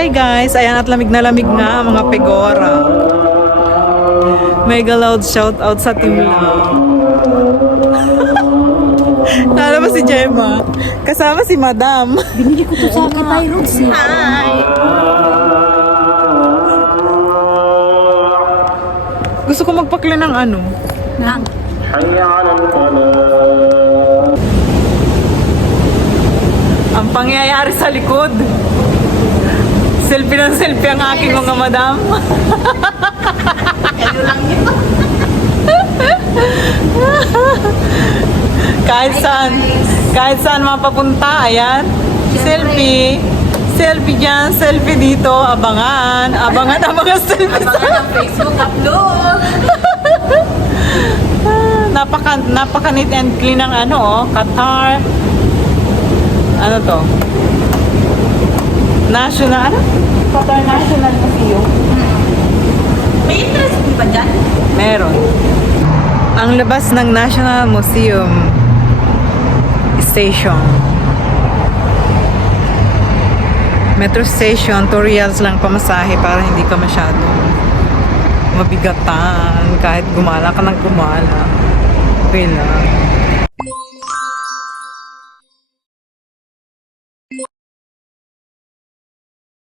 Hi guys! Ayan at lamig na lamig nga mga Pegora. Mega loud shout out sa Team Love. Naalala ba si Gemma? Kasama si Madam. Binili ko to sa Kitay Roots eh. Hi! Gusto ko magpakla ng ano. Nang. Ang pangyayari sa likod. Selfie ng selfie ang aking mga madam. Kayo lang yun. kahit saan mapapunta, ayan. Selfie. Selfie dyan, selfie dito. Abangan ang mga selfie. Abangan ang Facebook upload. Napaka neat and clean ng ano, oh. Qatar. Ano to? National, ano? Qatar National Museum. May interest din ba dyan? Meron. Ang labas ng National Museum Station. Metro Station, 2 reals lang pamasahe para hindi ka masyadong mabigatan kahit gumala ka ng gumala. Okay lang.